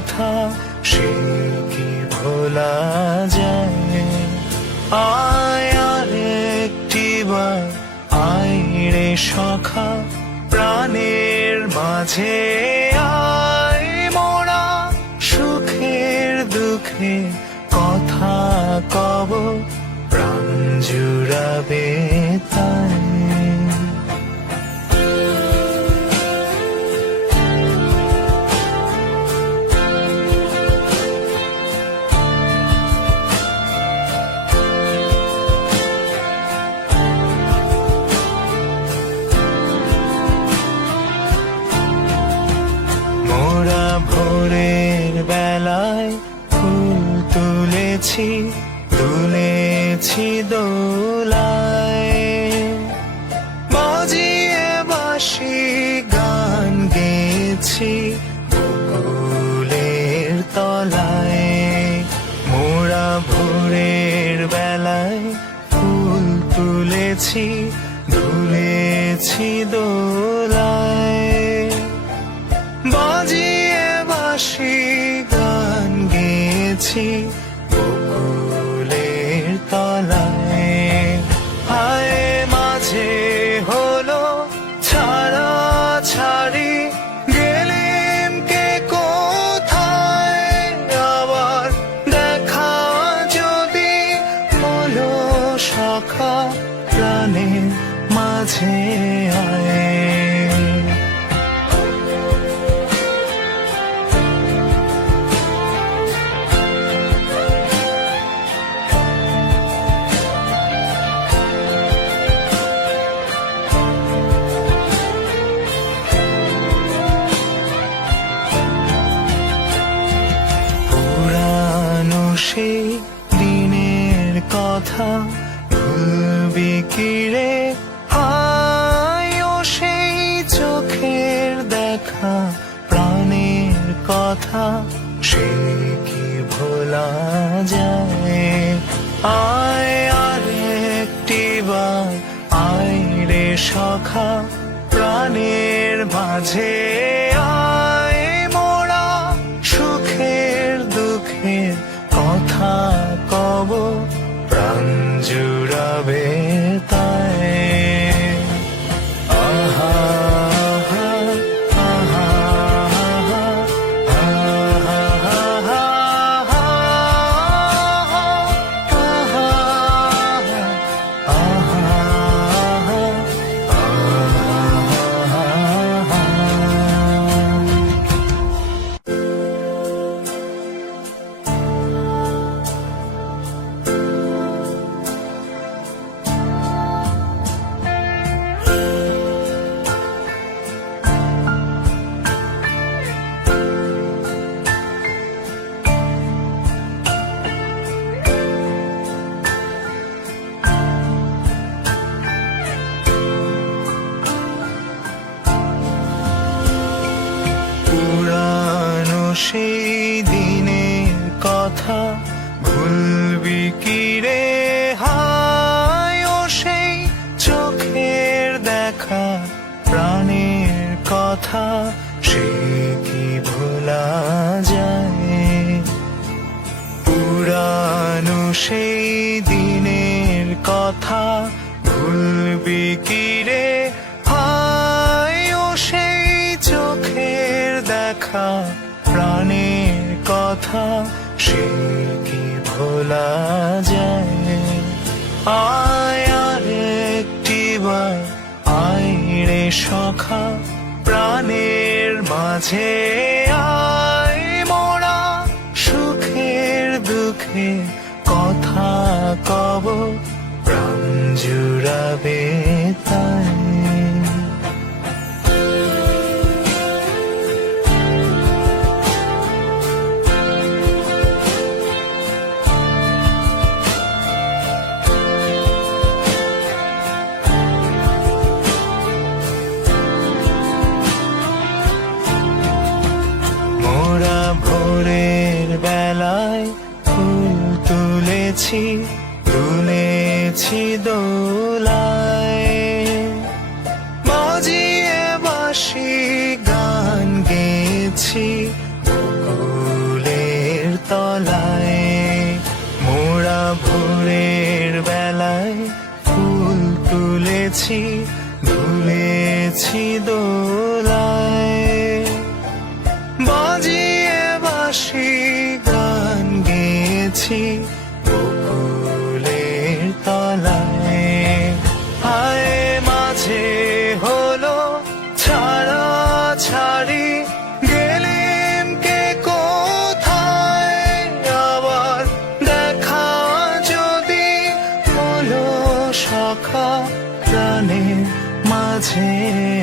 কথা সে কি ভোলা যায়? আয় একটি একটিবার আয় রে সখা, প্রাণের মাঝে আয় মোরা। সুখের দুঃখে কথা কব তুলেছি তুলেছি দোলায় আয়। সেই দিনের কথা ভুলবি কি কথা সে কি ভোলা যায়? আয় আর একটি বার আয় রে সখা প্রাণের মাঝে কথা, সে কি ভোলা যায়? পুরানো সেই দিনের কথা ভুলবি কি রে? সেই চোখের দেখা, প্রাণের কথা, সে কি ভোলা যায়? আয় আর একটি বার, আয় রে সখা প্রাণের মাঝে আয় মোরা সুখের দুঃখে কথা কব। তুলেছি দোলায়। বাজিয়ে বাসি গান গেছি কুলের তলায়। মোড়া ভোরের বেলায় ফুল তুলেছি দুলেছি দোলায়। সখা প্রাণের মাঝে আয়